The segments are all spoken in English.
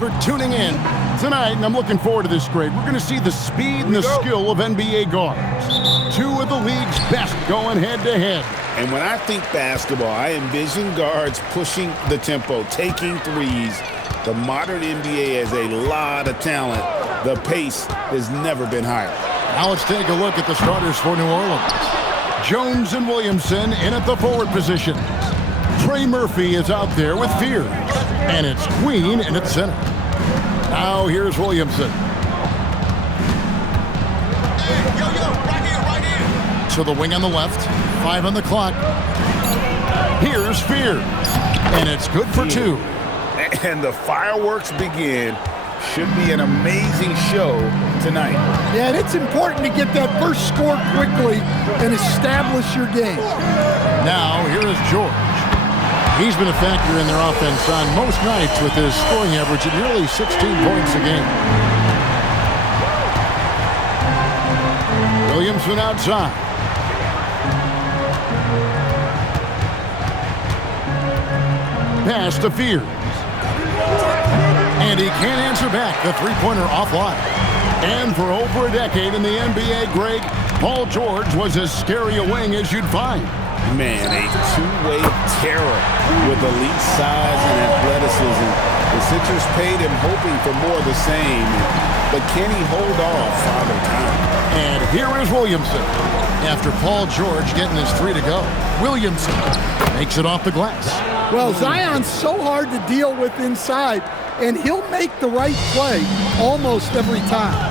For tuning in tonight, and I'm looking forward to this, Greg. We're going to see the speed and the skill of NBA guards. Two of the league's best going head-to-head. And when I think basketball, I envision guards pushing the tempo, taking threes. The modern NBA has a lot of talent. The pace has never been higher. Now let's take a look at the starters for New Orleans. Jones and Williamson in at the forward position. Trey Murphy is out there with Fears. And it's Queen in at center. Now here's Williamson. To the wing on the left. 5 on the clock. Here's Fears. And it's good for 2. And the fireworks begin. Should be an amazing show tonight. Yeah, and it's important to get that first score quickly and establish your game. Now here is George. He's been a factor in their offense on most nights with his scoring average at nearly 16 points a game. Williamson outside. Pass to Fears. And he can't answer back. The three-pointer offline. And for over a decade in the NBA, Greg, Paul George was as scary a wing as you'd find. Man, a two-way terror with elite size and athleticism. The Sixers paid him hoping for more of the same. But can he hold off Father Time? And here is Williamson. After Paul George getting his 3 to go, Williamson makes it off the glass. Well, Zion's so hard to deal with inside, and he'll make the right play almost every time.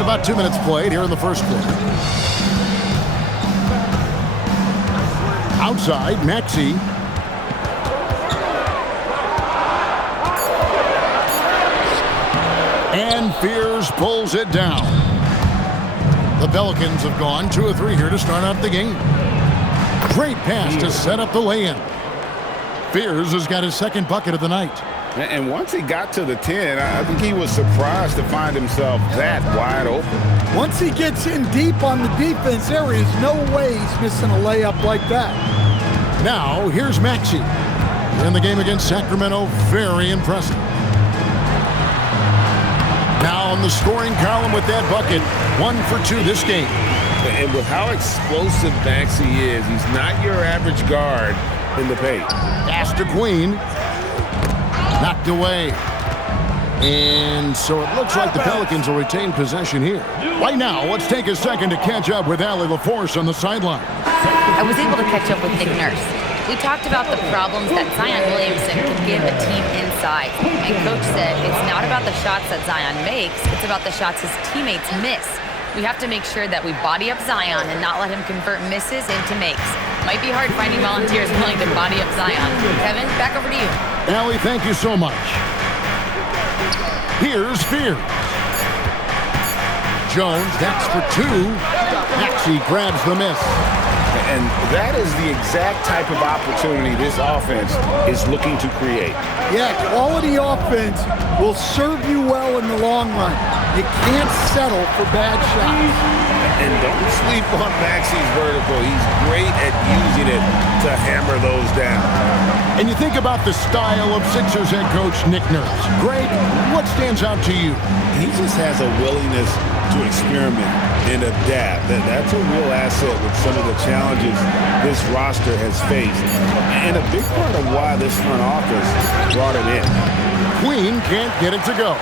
About 2 minutes played here in the first quarter. Outside, Maxey. And Fears pulls it down. The Pelicans have gone 2 of 3 here to start out the game. Great pass to set up the lay-in. Fears has got his second bucket of the night. And once he got to the 10, I think he was surprised to find himself that wide open. Once he gets in deep on the defense, there is no way he's missing a layup like that. Now, here's Maxey. In the game against Sacramento, very impressive. Now on the scoring column with that bucket, 1 for 2 this game. And with how explosive Maxey is, he's not your average guard in the paint. Pass to Queen. Knocked away. And so it looks like the Pelicans will retain possession here. Right now, let's take a second to catch up with Allie LaForce on the sideline. I was able to catch up with Nick Nurse. We talked about the problems that Zion Williamson can give a team inside. And Coach said it's not about the shots that Zion makes, it's about the shots his teammates miss. We have to make sure that we body up Zion and not let him convert misses into makes. Might be hard finding volunteers willing to body up Zion. Kevin, back over to you. Allie, thank you so much. Here's Fears. Jones, that's for 2. Maxey grabs the miss. And that is the exact type of opportunity this offense is looking to create. Yeah, quality offense will serve you well in the long run. You can't settle for bad shots. And don't sleep on Maxey's vertical. He's great at using it to hammer those down. And you think about the style of Sixers head coach Nick Nurse. Greg, what stands out to you? He just has a willingness to experiment and adapt. That's a real asset with some of the challenges this roster has faced. And a big part of why this front office brought him in. Queen can't get it to go.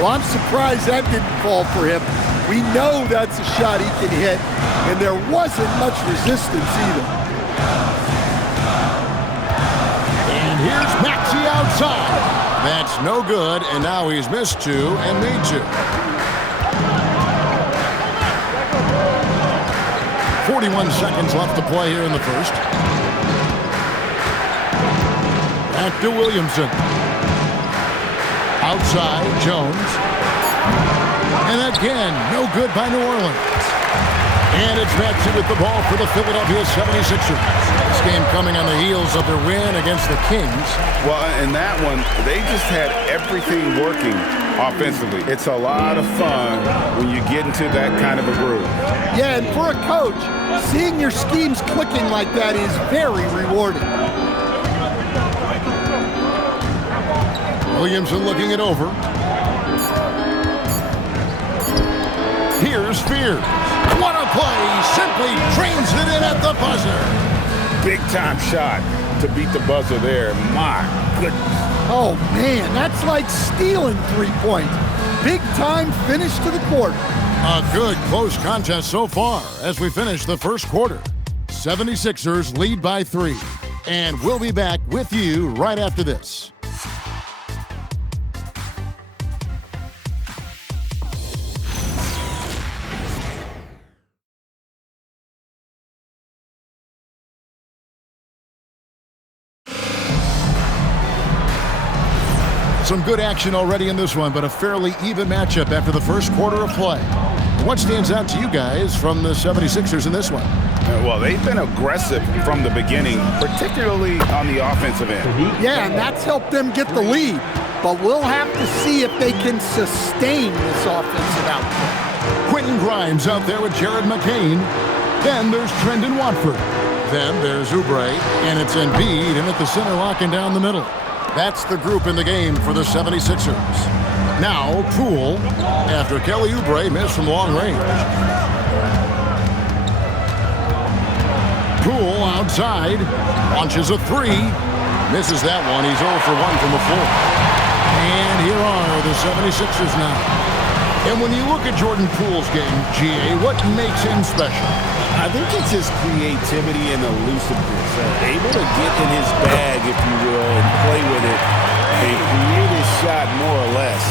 Well, I'm surprised that didn't fall for him. We know that's a shot he can hit, and there wasn't much resistance either. And here's Maxey outside. That's no good, and now he's missed 2 and made 2. 41 seconds left to play here in the first. Back to Williamson. Outside, Jones. And again, no good by New Orleans. And it's Maxey with the ball for the Philadelphia 76ers. This game coming on the heels of their win against the Kings. Well, in that one, they just had everything working offensively. It's a lot of fun when you get into that kind of a groove. Yeah, and for a coach, seeing your schemes clicking like that is very rewarding. Williamson looking it over. Here's Fears. What a play! Simply drains it in at the buzzer. Big-time shot to beat the buzzer there. My goodness. Oh, man, that's like stealing 3 points. Big-time finish to the quarter. A good close contest so far as we finish the first quarter. 76ers lead by 3. And we'll be back with you right after this. Some good action already in this one, but a fairly even matchup after the first quarter of play. What stands out to you guys from the 76ers in this one? Well, they've been aggressive from the beginning, particularly on the offensive end. Yeah, and that's helped them get the lead. But we'll have to see if they can sustain this offensive output. Quentin Grimes out there with Jared McCain. Then there's Trendon Watford. Then there's Oubre, and it's Embiid, and at the center locking down the middle. That's the group in the game for the 76ers. Now, Poole, after Kelly Oubre missed from long range. Poole outside, launches a 3. Misses that one. He's 0 for 1 from the floor. And here are the 76ers now. And when you look at Jordan Poole's game, GA, what makes him special? I think it's his creativity and elusiveness. Able to get in his bag, if you will, and play with it and create his shot more or less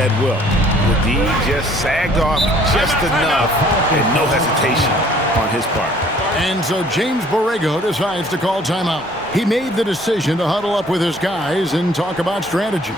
at will. The D just sagged off just enough and no hesitation on his part. And so James Borrego decides to call timeout. He made the decision to huddle up with his guys and talk about strategy.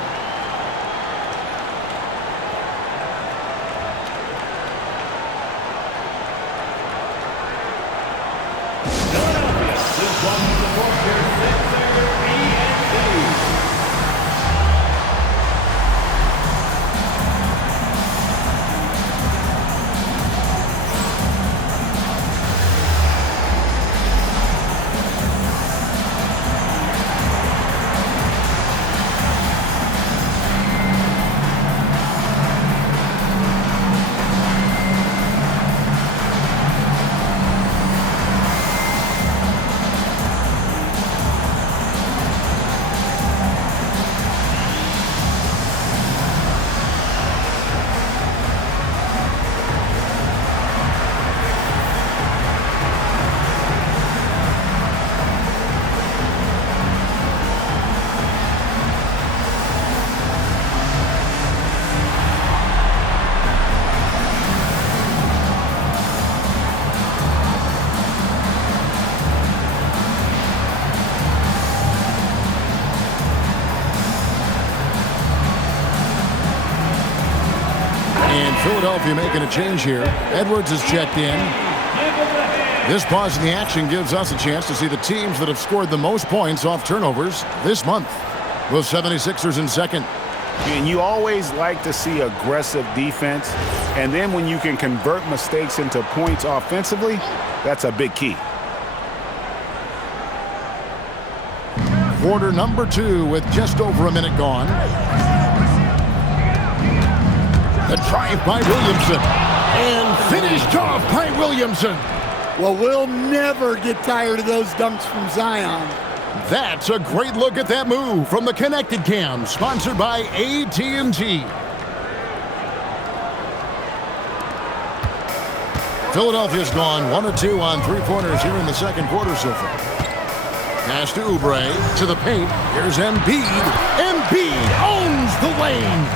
Philadelphia making a change here. Edwards is checked in. This pause in the action gives us a chance to see the teams that have scored the most points off turnovers this month. The 76ers in second. And you always like to see aggressive defense. And then when you can convert mistakes into points offensively, that's a big key. Quarter number 2 with just over a minute gone. The drive by Williamson. And finished off by Williamson. Well, we'll never get tired of those dunks from Zion. That's a great look at that move from the Connected Cam, sponsored by AT&T. Philadelphia's gone 1 of 2 on three-pointers here in the second quarter so far. Pass to Oubre, to the paint. Here's Embiid. Embiid owns the lane.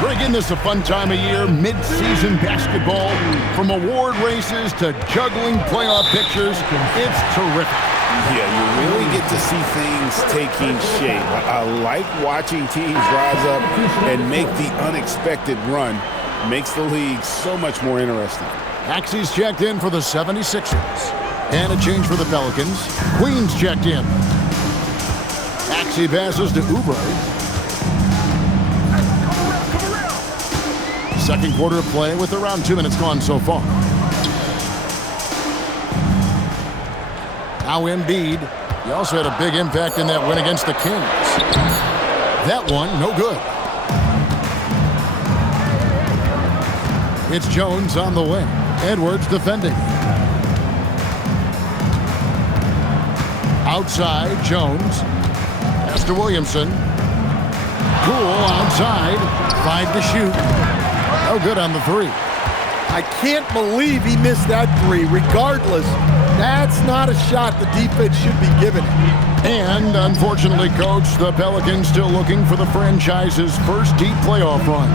Bringing this a fun time of year, mid-season basketball. From award races to juggling playoff pictures, it's terrific. Yeah, you really get to see things taking shape. I like watching teams rise up and make the unexpected run. Makes the league so much more interesting. Maxey's checked in for the 76ers. And a change for the Pelicans. Queen's checked in. Maxey passes to Oubre. Second quarter of play with around 2 minutes gone so far. Now Embiid. He also had a big impact in that win against the Kings. That one, no good. It's Jones on the wing. Edwards defending. Outside, Jones. Pass to Williamson. Poole outside. 5 to shoot. No good on the three. I can't believe he missed that three. Regardless, that's not a shot the defense should be giving him. And unfortunately, Coach, the Pelicans still looking for the franchise's first deep playoff run.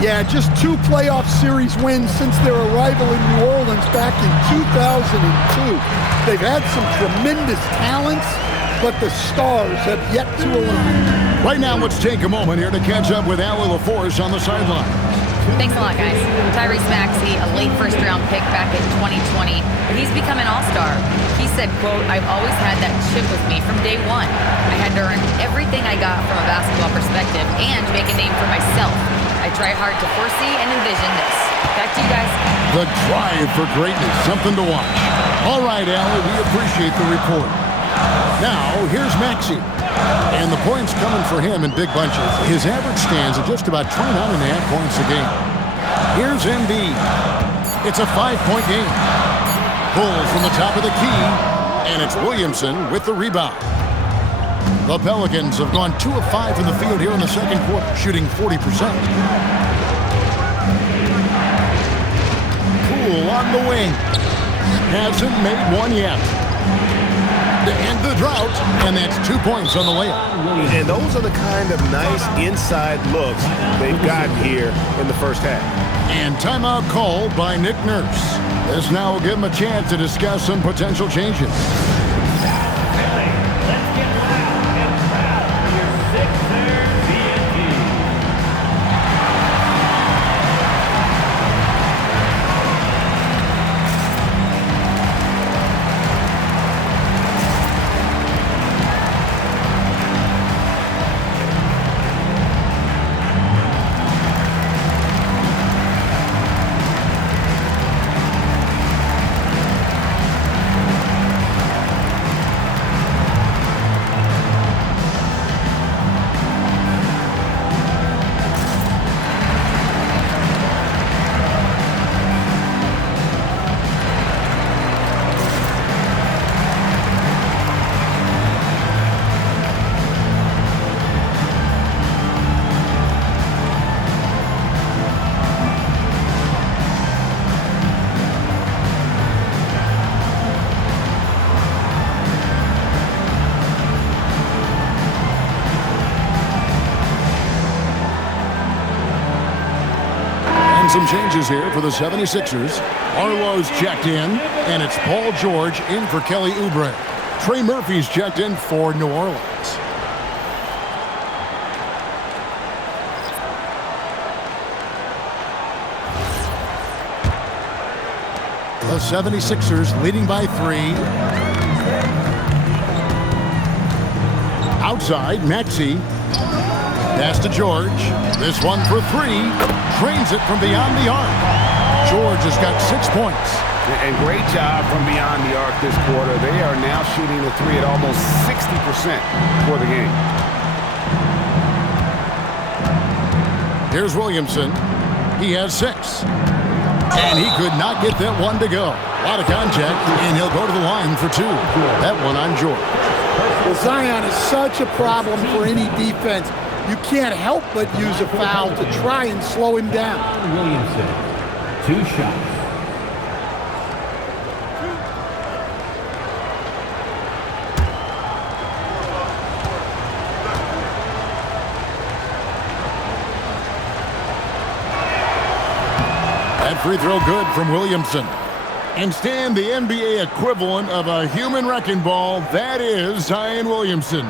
Yeah, just 2 playoff series wins since their arrival in New Orleans back in 2002. They've had some tremendous talents, but the stars have yet to align. Right now, let's take a moment here to catch up with Allie LaForce on the sideline. Thanks a lot, guys. Tyrese Maxey, a late first-round pick back in 2020, but he's become an all-star. He said, quote, "I've always had that chip with me from day one. I had to earn everything I got from a basketball perspective and make a name for myself. I try hard to foresee and envision this." Back to you guys. The drive for greatness, something to watch. All right, Allie, we appreciate the report. Now, here's Maxey. And the points coming for him in big bunches. His average stands at just about 29.5 points a game. Here's Embiid. It's a 5-point game. Pull from the top of the key, and it's Williamson with the rebound. The Pelicans have gone 2 of 5 from the field here in the second quarter, shooting 40%. Poole on the wing. Hasn't made one yet. To end the drought, and that's 2 points on the layup. And those are the kind of nice inside looks they've gotten here in the first half. And timeout called by Nick Nurse. This now will give him a chance to discuss some potential changes. Some changes here for the 76ers. Arlo's checked in, and it's Paul George in for Kelly Oubre. Trey Murphy's checked in for New Orleans. The 76ers leading by 3. Outside, Maxey. Pass to George. This one for 3. Trains it from beyond the arc. George has got 6 points. And great job from beyond the arc this quarter. They are now shooting the 3 at almost 60% for the game. Here's Williamson. He has 6. And he could not get that one to go. A lot of contact, and he'll go to the line for 2. That one on George. Well, Zion is such a problem for any defense. You can't help but use a foul to try and slow him down. Williamson, 2 shots. That free throw good from Williamson. And Stan, the NBA equivalent of a human wrecking ball, that is Zion Williamson.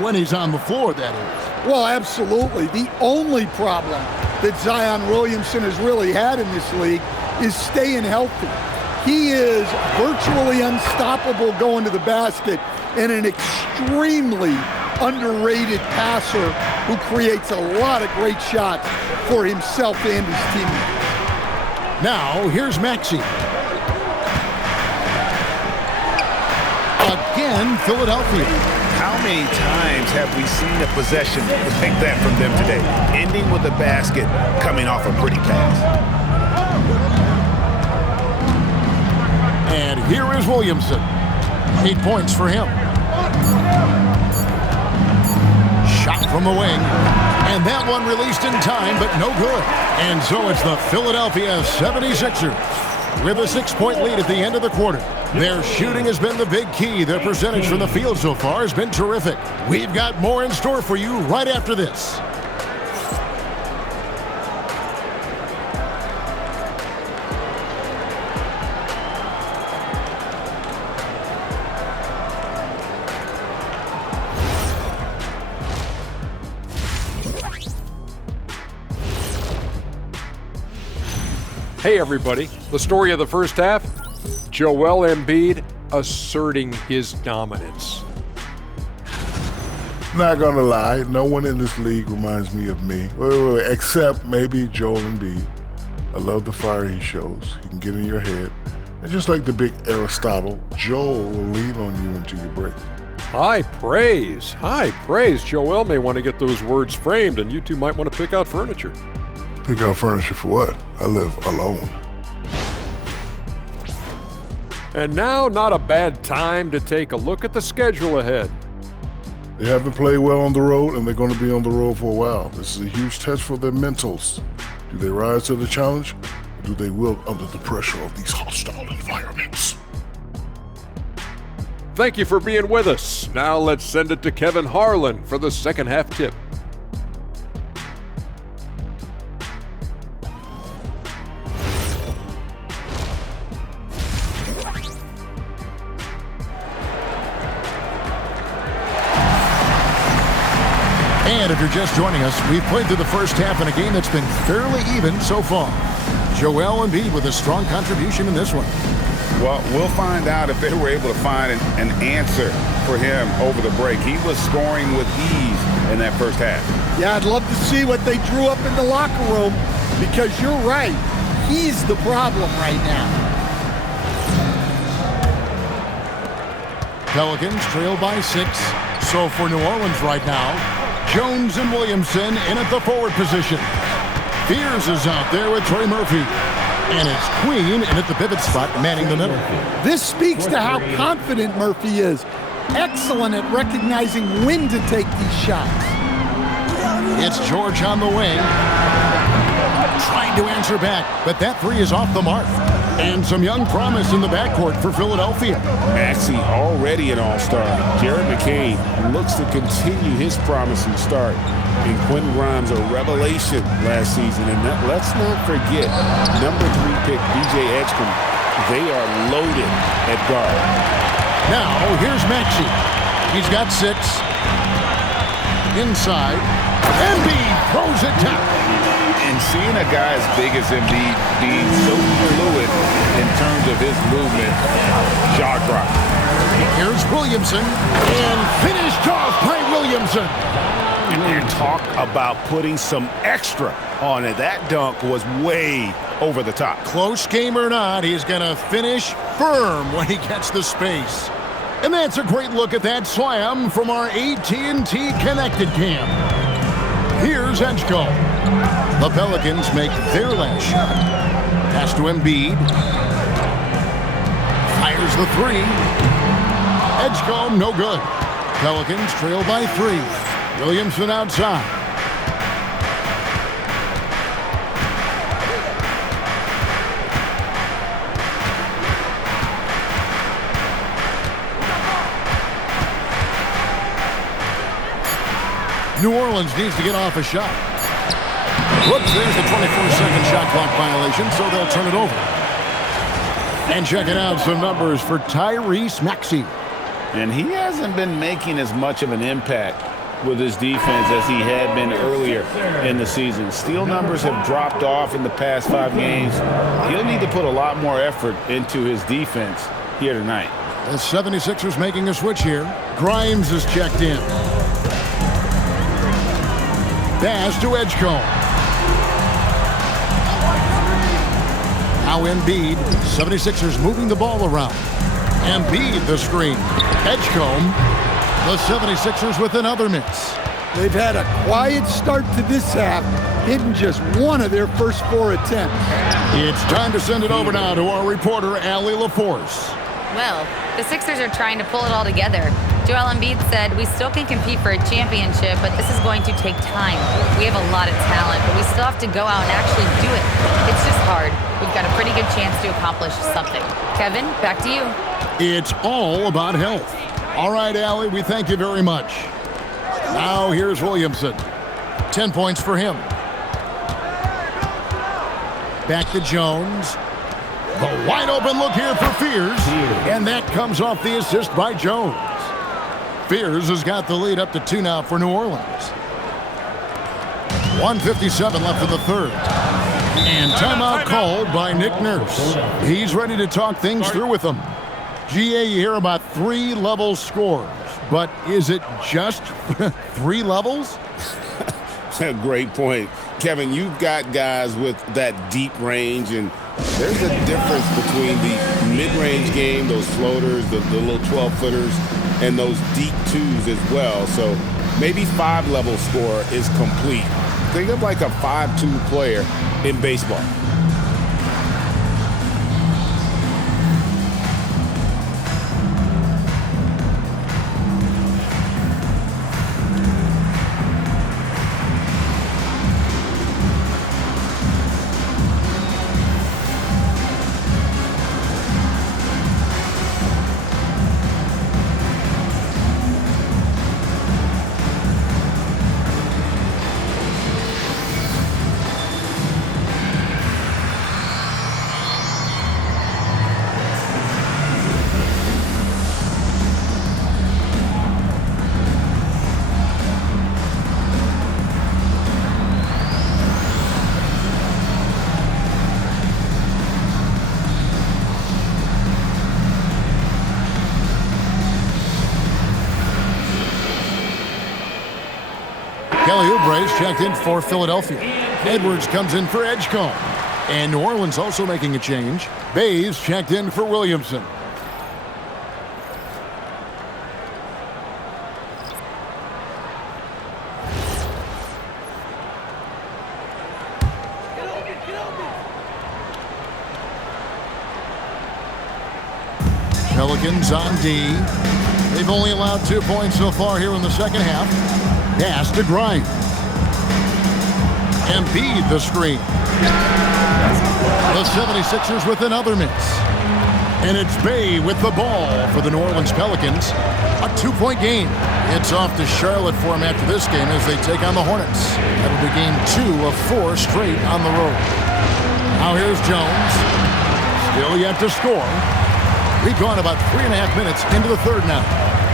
When he's on the floor, that is. Well, absolutely. The only problem that Zion Williamson has really had in this league is staying healthy. He is virtually unstoppable going to the basket and an extremely underrated passer who creates a lot of great shots for himself and his teammates. Now, here's Maxey. Again, Philadelphia. How many times have we seen a possession like that from them today? Ending with a basket, coming off a pretty pass. And here is Williamson. 8 points for him. Shot from the wing. And that one released in time, but no good. And so it's the Philadelphia 76ers with a 6-point lead at the end of the quarter. Their shooting has been the big key. Their percentage from the field so far has been terrific. We've got more in store for you right after this. Hey everybody, the story of the first half, Joel Embiid asserting his dominance. Not gonna lie, no one in this league reminds me of me, except maybe Joel Embiid. I love the fire he shows. He can get in your head. And just like the big Aristotle, Joel will lean on you until you break. High praise. Joel may want to get those words framed, and you two might want to pick out furniture. Pick out furniture for what? I live alone. And now, not a bad time to take a look at the schedule ahead. They haven't played well on the road, and they're going to be on the road for a while. This is a huge test for their mentals. Do they rise to the challenge, or do they wilt under the pressure of these hostile environments? Thank you for being with us. Now let's send it to Kevin Harlan for the second half tip. And if you're just joining us, we've played through the first half in a game that's been fairly even so far. Joel Embiid with a strong contribution in this one. Well, we'll find out if they were able to find an answer for him over the break. He was scoring with ease in that first half. Yeah, I'd love to see what they drew up in the locker room, because you're right. He's the problem right now. Pelicans trail by 6. So for New Orleans right now, Jones and Williamson in at the forward position. Fears is out there with Trey Murphy. And it's Queen in at the pivot spot, manning the middle. This speaks to how confident Murphy is. Excellent at recognizing when to take these shots. It's George on the wing. Trying to answer back, but that three is off the mark. And some young promise in the backcourt for Philadelphia. Maxey already an all-star. Jared McCain looks to continue his promising start. And Quentin Grimes, a revelation last season. And let's not forget, number 3 pick B.J. Edgecombe. They are loaded at guard. Now, here's Maxey. He's got 6. Inside. Embiid throws it down. And seeing a guy as big as Embiid being so fluid in terms of his movement, jaw-dropping. Here's Williamson. And finished off by Williamson. And talk about putting some extra on it. That dunk was way over the top. Close game or not, he's going to finish firm when he gets the space. And that's a great look at that slam from our AT&T Connected Cam. Here's Edgecombe. The Pelicans make their last shot. Pass to Embiid. Fires the 3. Edgecombe, no good. Pelicans trail by 3. Williamson outside. New Orleans needs to get off a shot. Whoops, there's the 24-second shot clock violation, so they'll turn it over. And checking out some numbers for Tyrese Maxey. And he hasn't been making as much of an impact with his defense as he had been earlier in the season. Steal numbers have dropped off in the past 5 games. He'll need to put a lot more effort into his defense here tonight. The 76ers making a switch here. Grimes is checked in. Pass to Edgecombe. Now Embiid. 76ers moving the ball around. Embiid the screen. Edgecombe. The 76ers with another miss. They've had a quiet start to this half, hitting just one of their first 4 attempts. It's time to send it over now to our reporter, Allie LaForce. Well, the Sixers are trying to pull it all together. Joel Embiid said, "We still can compete for a championship, but this is going to take time. We have a lot of talent, but we still have to go out and actually do it. It's just hard. We've got a pretty good chance to accomplish something." Kevin, back to you. It's all about health. All right, Allie, we thank you very much. Now here's Williamson. 10 points for him. Back to Jones. The wide open look here for Fears. And that comes off the assist by Jones. Fears has got the lead up to 2 now for New Orleans. 1:57 left in the third. And timeout called by Nick Nurse. He's ready to talk things through with them. GA, you hear about 3-level scores, but is it just 3 levels? A great point. Kevin, you've got guys with that deep range, and there's a difference between the mid-range game, those floaters, the little 12-footers, and those deep 2s as well. So maybe 5-level score is complete. Think of like a 5-2 player in baseball. Kelly Oubre's checked in for Philadelphia. Edwards comes in for Edgecombe. And New Orleans also making a change. Bays checked in for Williamson. Pelicans on D. They've only allowed 2 points so far here in the second half. Pass to Grimes. Embiid the screen. The 76ers with another miss. And it's Bay with the ball for the New Orleans Pelicans. A 2-point game. It's off to Charlotte for him after this game as they take on the Hornets. That'll be game 2 of 4 straight on the road. Now here's Jones. Still yet to score. We've gone about 3.5 minutes into the third now.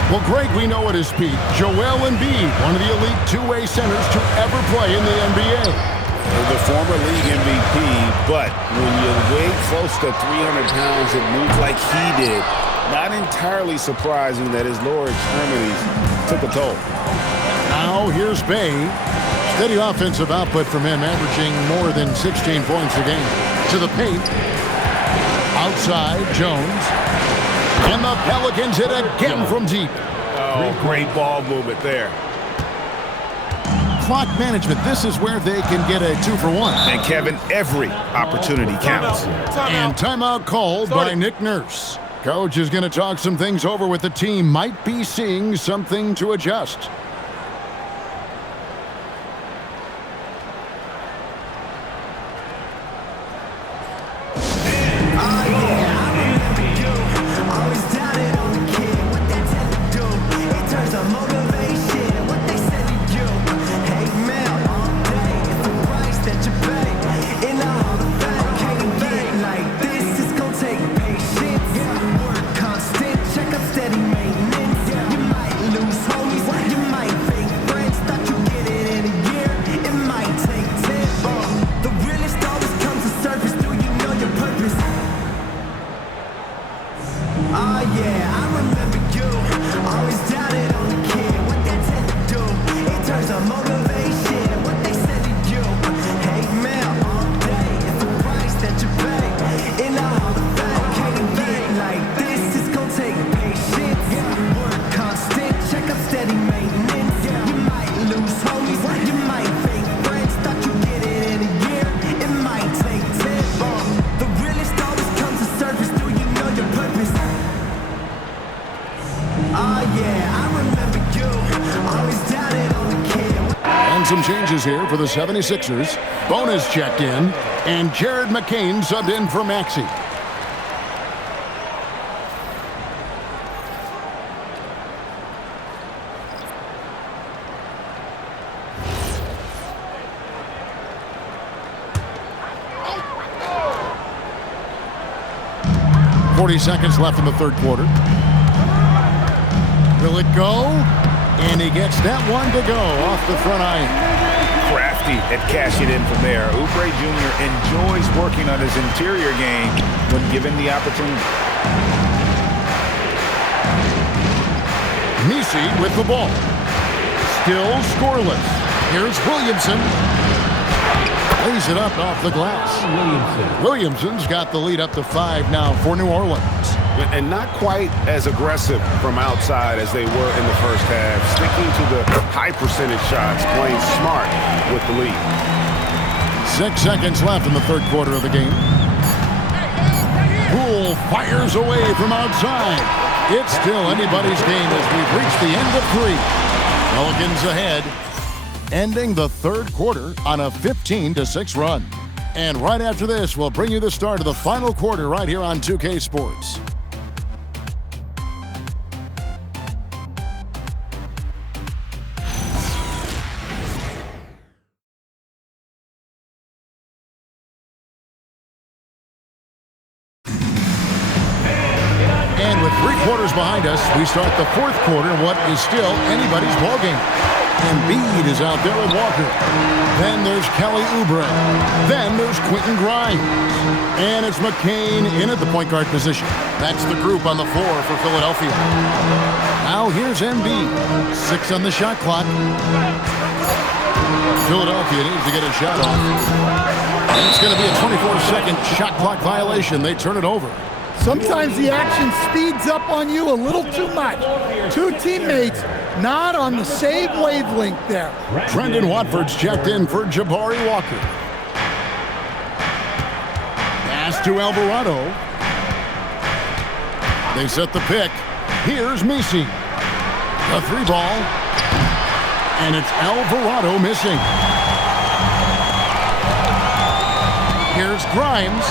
Well, Greg, we know at his peak, Joel Embiid, one of the elite two-way centers to ever play in the NBA. The former league MVP, but when you weigh close to 300 pounds and move like he did, not entirely surprising that his lower extremities took a toll. Now here's Bay. Steady offensive output from him, averaging more than 16 points a game. To the paint. Outside, Jones. And the Pelicans hit again from deep. Oh, great ball movement there. Clock management. This is where they can get a 2-for-1. And Kevin, every opportunity counts. And timeout called by Nick Nurse. Coach is going to talk some things over with the team. Might be seeing something to adjust. some changes here for the 76ers. Bonus checked in, and Jared McCain subbed in for Maxey. Seconds left in the third quarter. Will it go? And he gets that one to go off the front iron. Crafty at cashing in from there. Oubre Jr. enjoys working on his interior game when given the opportunity. Messi with the ball. Still scoreless. Here's Williamson. Lays it up off the glass. Williamson's got the lead up to 5 now for New Orleans. And not quite as aggressive from outside as they were in the first half. Sticking to the high percentage shots, playing smart with the lead. 6 seconds left in the third quarter of the game. Poole fires away from outside. It's still anybody's game as we've reached the end of 3. Pelicans ahead, ending the third quarter on a 15-6 run. And right after this, we'll bring you the start of the final quarter right here on 2K Sports. And with 3 quarters behind us, we start the fourth quarter in what is still anybody's ballgame. Embiid is out there with Walker. Then there's Kelly Oubre. Then there's Quentin Grimes. And it's McCain in at the point guard position. That's the group on the floor for Philadelphia. Now here's Embiid. 6 on the shot clock. Philadelphia needs to get a shot off. And it's going to be a 24-second shot clock violation. They turn it over. Sometimes the action speeds up on you a little too much. 2 teammates not on the same wavelength there. Trendon Watford's checked in for Jabari Walker. Pass to Alvarado. They set the pick. Here's Messi. The 3 ball. And it's Alvarado missing. Here's Grimes.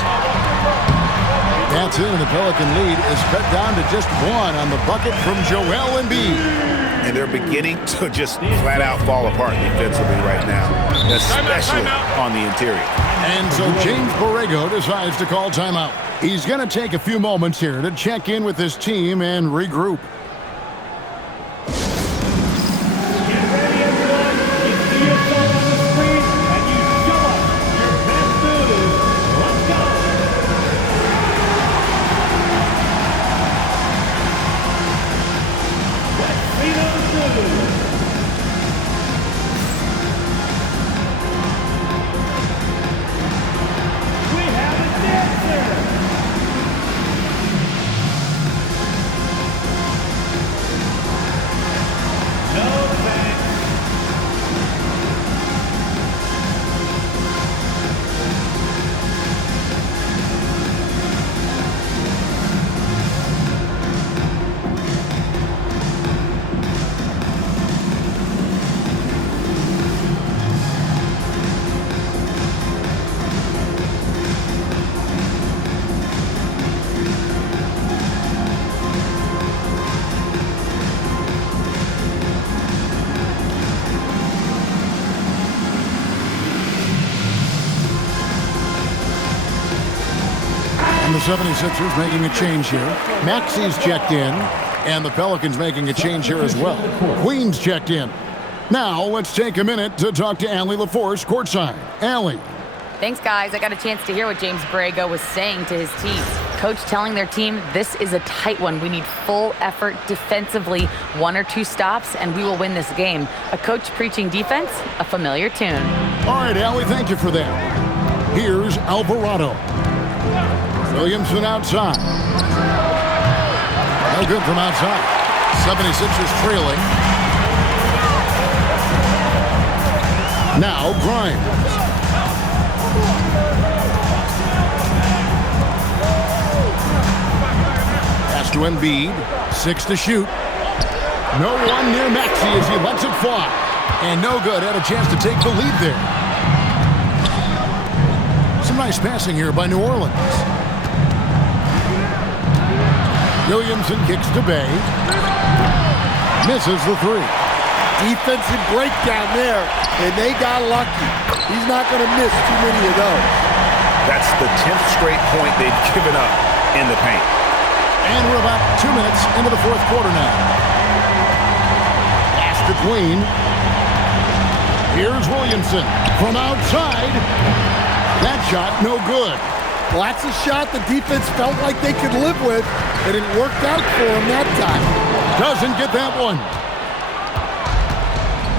That's it, and the Pelican lead is cut down to just 1 on the bucket from Joel Embiid. And they're beginning to just flat out fall apart defensively right now, especially on the interior. And so James Borrego decides to call timeout. He's going to take a few moments here to check in with his team and regroup. The 76ers making a change here. Maxey's checked in, and the Pelicans making a change here as well. Queen's checked in. Now let's take a minute to talk to Allie LaForce courtside. Allie. Thanks, guys. I got a chance to hear what James Borrego was saying to his team. Coach telling their team, this is a tight one. We need full effort defensively, 1 or 2 stops, and we will win this game. A coach preaching defense, a familiar tune. All right, Allie, thank you for that. Here's Alvarado. Williamson outside. No good from outside. 76ers trailing. Now Grimes. Pass to Embiid. 6 to shoot. No one near Maxey as he lets it fly. And no good. Had a chance to take the lead there. Some nice passing here by New Orleans. Williamson kicks to Bay. Misses the three. Defensive breakdown there, and they got lucky. He's not going to miss too many of those. That's the 10th straight point they've given up in the paint. And we're about 2 minutes into the fourth quarter now. Pass to Queen. Here's Williamson from outside. That shot, no good. Well, that's a shot the defense felt like they could live with, and it worked out for them that time. Doesn't get that one.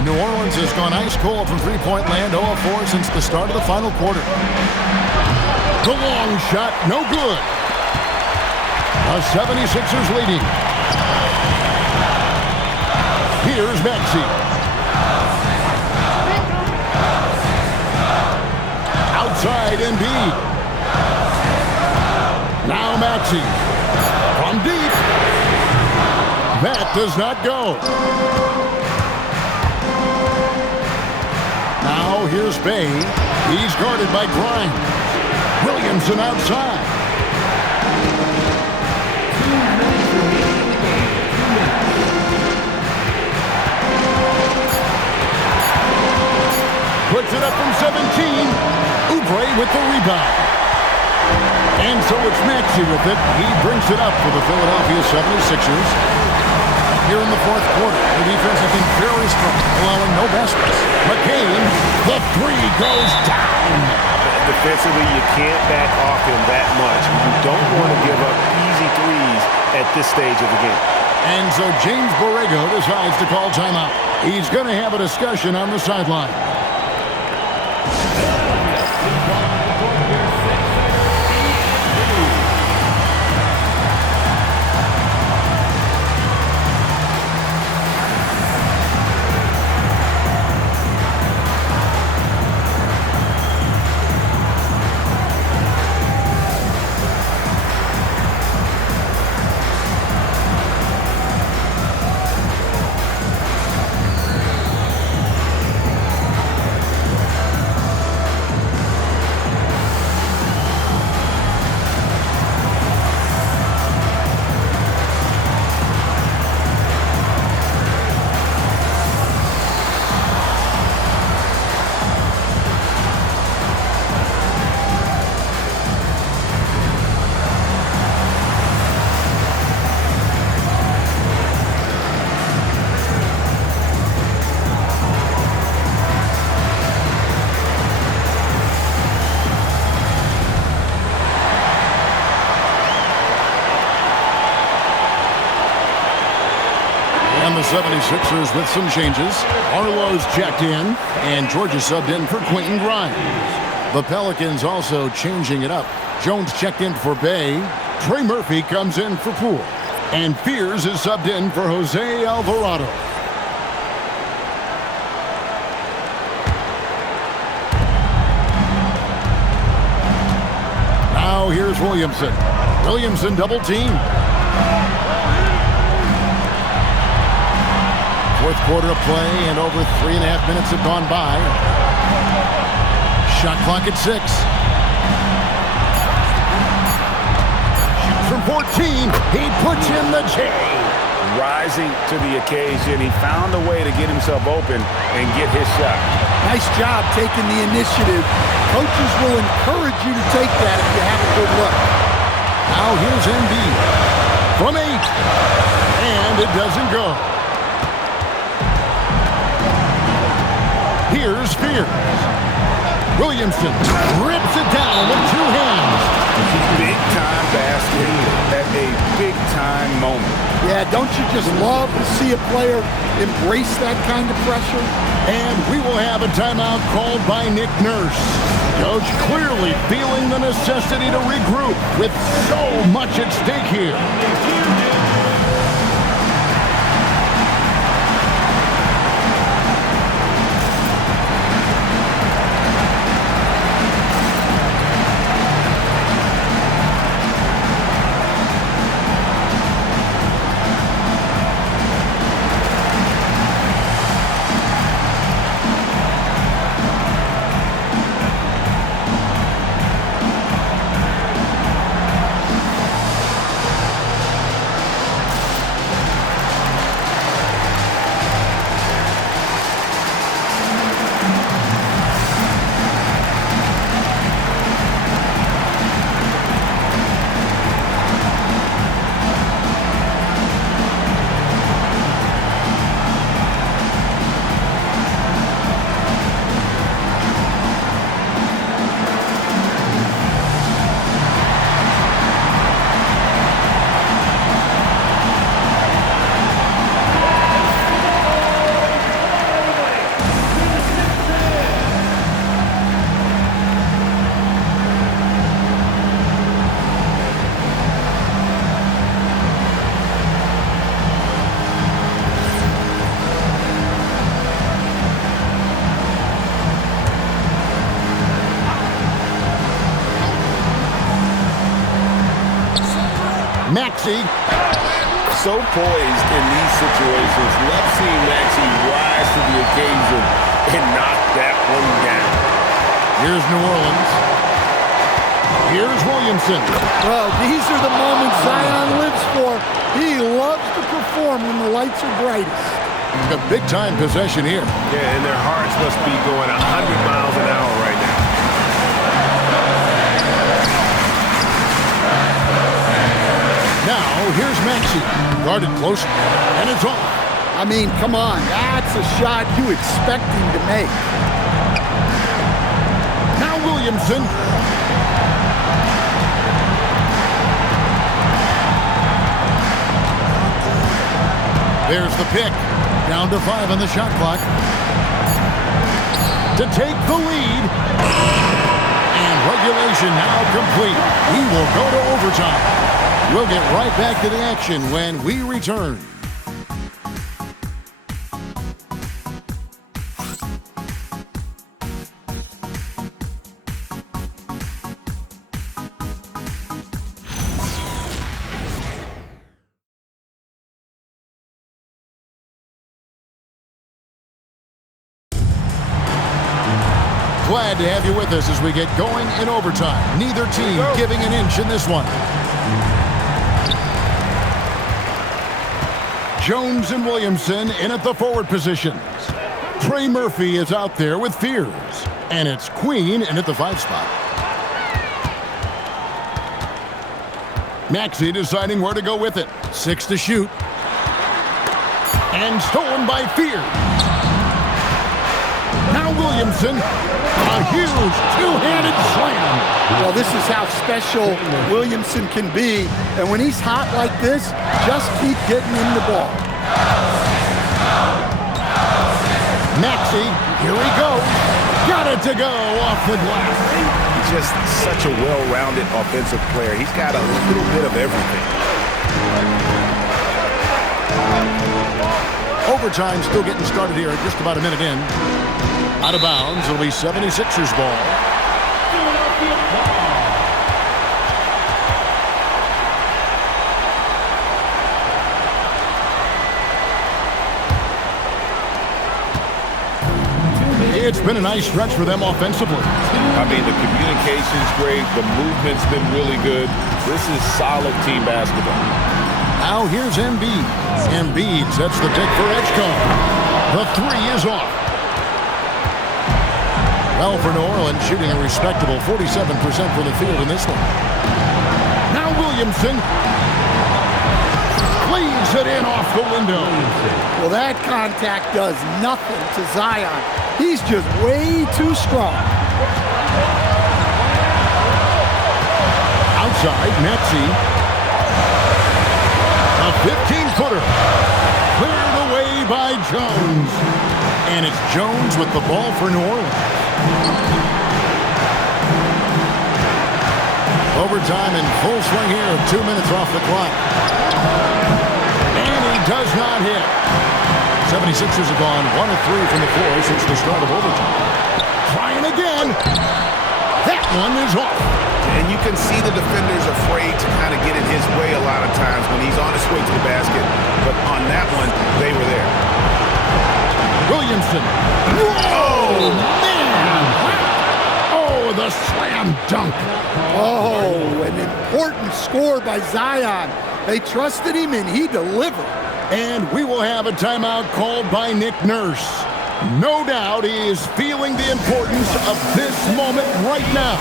New Orleans has gone ice cold from three-point land, 0 of 4 since the start of the final quarter. The long shot, no good. The 76ers leading. Here's Maxey. Outside Embiid. Now Maxey. From deep. That does not go. Now here's Bay. He's guarded by Grimes. Williamson outside. Puts it up from 17. Oubre with the rebound. And so it's Maxey with it. He brings it up for the Philadelphia 76ers. Here in the fourth quarter, the defense has been very strong, allowing no baskets. McCain, the three goes down. Defensively, you can't back off him that much. You don't want to give up easy threes at this stage of the game. And so James Borrego decides to call timeout. He's going to have a discussion on the sideline. The 76ers with some changes. Arlo's checked in, and Georgia subbed in for Quentin Grimes. The Pelicans also changing it up. Jones checked in for Bay. Trey Murphy comes in for Poole. And Fears is subbed in for Jose Alvarado. Now here's Williamson. Williamson double team. Fourth quarter of play, and over 3.5 minutes have gone by. Shot clock at 6. From 14, he puts in the J. Rising to the occasion, he found a way to get himself open and get his shot. Nice job taking the initiative. Coaches will encourage you to take that if you have a good look. Now here's Embiid from 8, and it doesn't go. Here's Fears. Williamson rips it down with 2 hands. Big-time basket at a big-time moment. Yeah, don't you just love to see a player embrace that kind of pressure? And we will have a timeout called by Nick Nurse. Coach clearly feeling the necessity to regroup with so much at stake here. Maxey. So poised in these situations. Love seeing Maxey rise to the occasion and knock that one down. Here's New Orleans. Here's Williamson. Well, these are the moments Zion lives for. He loves to perform when the lights are brightest. A big-time possession here. Yeah, and their hearts must be going 100 miles an hour right now. Now, here's Maxey. Guarded close, and it's off. I mean, come on. That's a shot you expect him to make. Now Williamson. There's the pick. Down to 5 on the shot clock. To take the lead. And regulation now complete. He will go to overtime. We'll get right back to the action when we return. Glad to have you with us as we get going in overtime. Neither team giving an inch in this one. Jones and Williamson in at the forward positions. Trey Murphy is out there with Fears. And it's Queen in at the 5 spot. Maxey deciding where to go with it. 6 to shoot. And stolen by Fears. Now Williamson, a huge two-handed slam. Well, this is how special Williamson can be. And when he's hot like this, just keep getting him the ball. Maxey, here he goes. Got it to go off the glass. He's just such a well-rounded offensive player. He's got a little bit of everything. Overtime still getting started here, just about a minute in. Out of bounds, it'll be 76ers ball. It's been a nice stretch for them offensively. I mean, the communication's great. The movement's been really good. This is solid team basketball. Now here's Embiid. Embiid sets the pick for Edgecombe. The 3 is off. Well, for New Orleans, shooting a respectable 47% from the field in this one. Now Williamson cleaves it in off the window. Well, that contact does nothing to Zion. He's just way too strong. Outside, Maxey. A 15-footer. Cleared away by Jones. And it's Jones with the ball for New Orleans. Overtime in full swing here. 2 minutes off the clock. And he does not hit. 76ers have gone 1 of 3 from the floor since the start of overtime. Trying again. That one is off. And you can see the defender's afraid to kind of get in his way a lot of times when he's on his way to the basket. But on that one, they were there. Williamson. Whoa, man! Oh, the slam dunk. Oh, an important score by Zion. They trusted him, and he delivered. And we will have a timeout called by Nick Nurse. No doubt he is feeling the importance of this moment right now.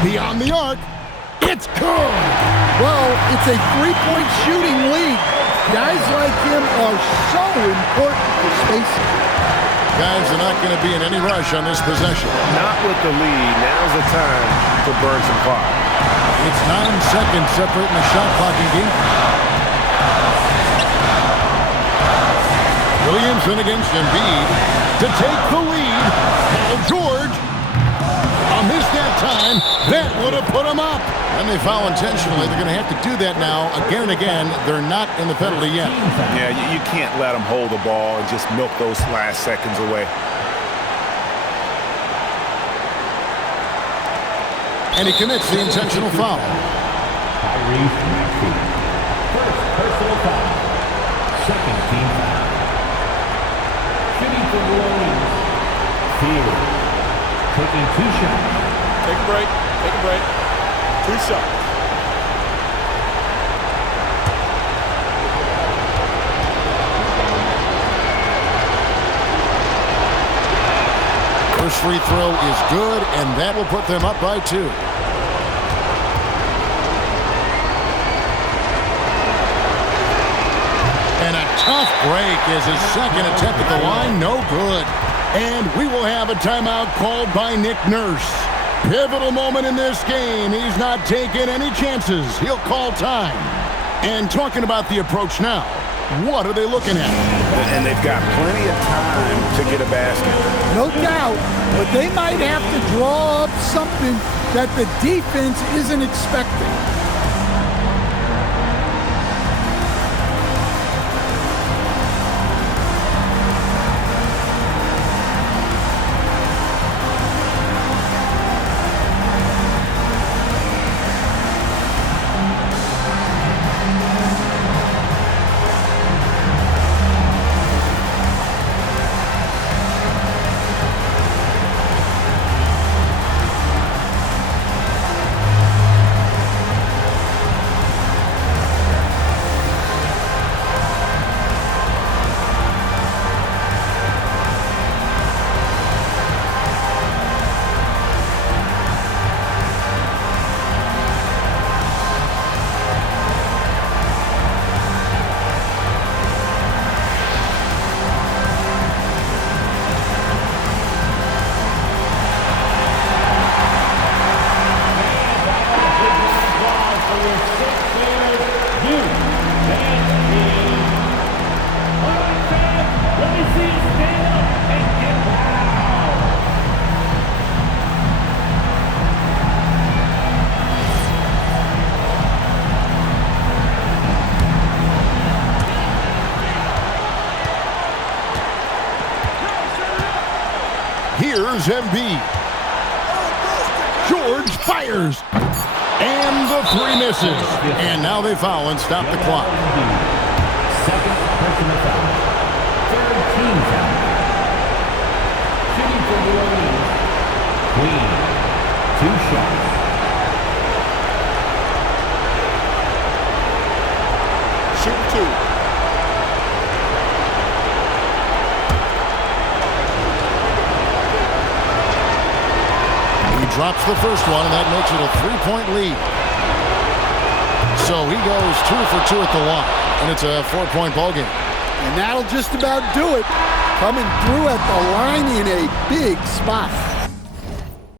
Beyond the arc. It's good. Well, it's a three-point shooting league. Guys like him are so important for spacing. Guys are not going to be in any rush on this possession. Not with the lead. Now's the time to burn some clock. It's 9 seconds separating the shot clock and game. Williamson against Embiid to take the lead. Paul George missed that time. That would have put him up. And they foul intentionally. They're going to have to do that now again and again. They're not in the penalty yet. Yeah, you can't let them hold the ball and just milk those last seconds away. And he commits the intentional foul. Tyrese Maxey. First personal foul. Second team foul. Shooting for New Orleans. Fear. Taking 2 shots. Take a break. Take a break. 2 shots. First free throw is good, and that will put them up by 2. And a tough break is his second attempt at the line. No good. And we will have a timeout called by Nick Nurse. Pivotal moment in this game. He's not taking any chances. He'll call time. And talking about the approach now, what are they looking at? And they've got plenty of time to get a basket. No doubt, but they might have to draw up something that the defense isn't expecting. Here's Embiid. George fires. And the 3 misses. And now they foul and stop the clock. Second personal foul. Third team foul. Shooting for New Orleans. Queen. 2 shots. Shoot 2. Drops the first one, and that makes it a 3-point lead. So he goes 2 for 2 at the line, and it's a 4-point ball game. And that'll just about do it. Coming through at the line in a big spot.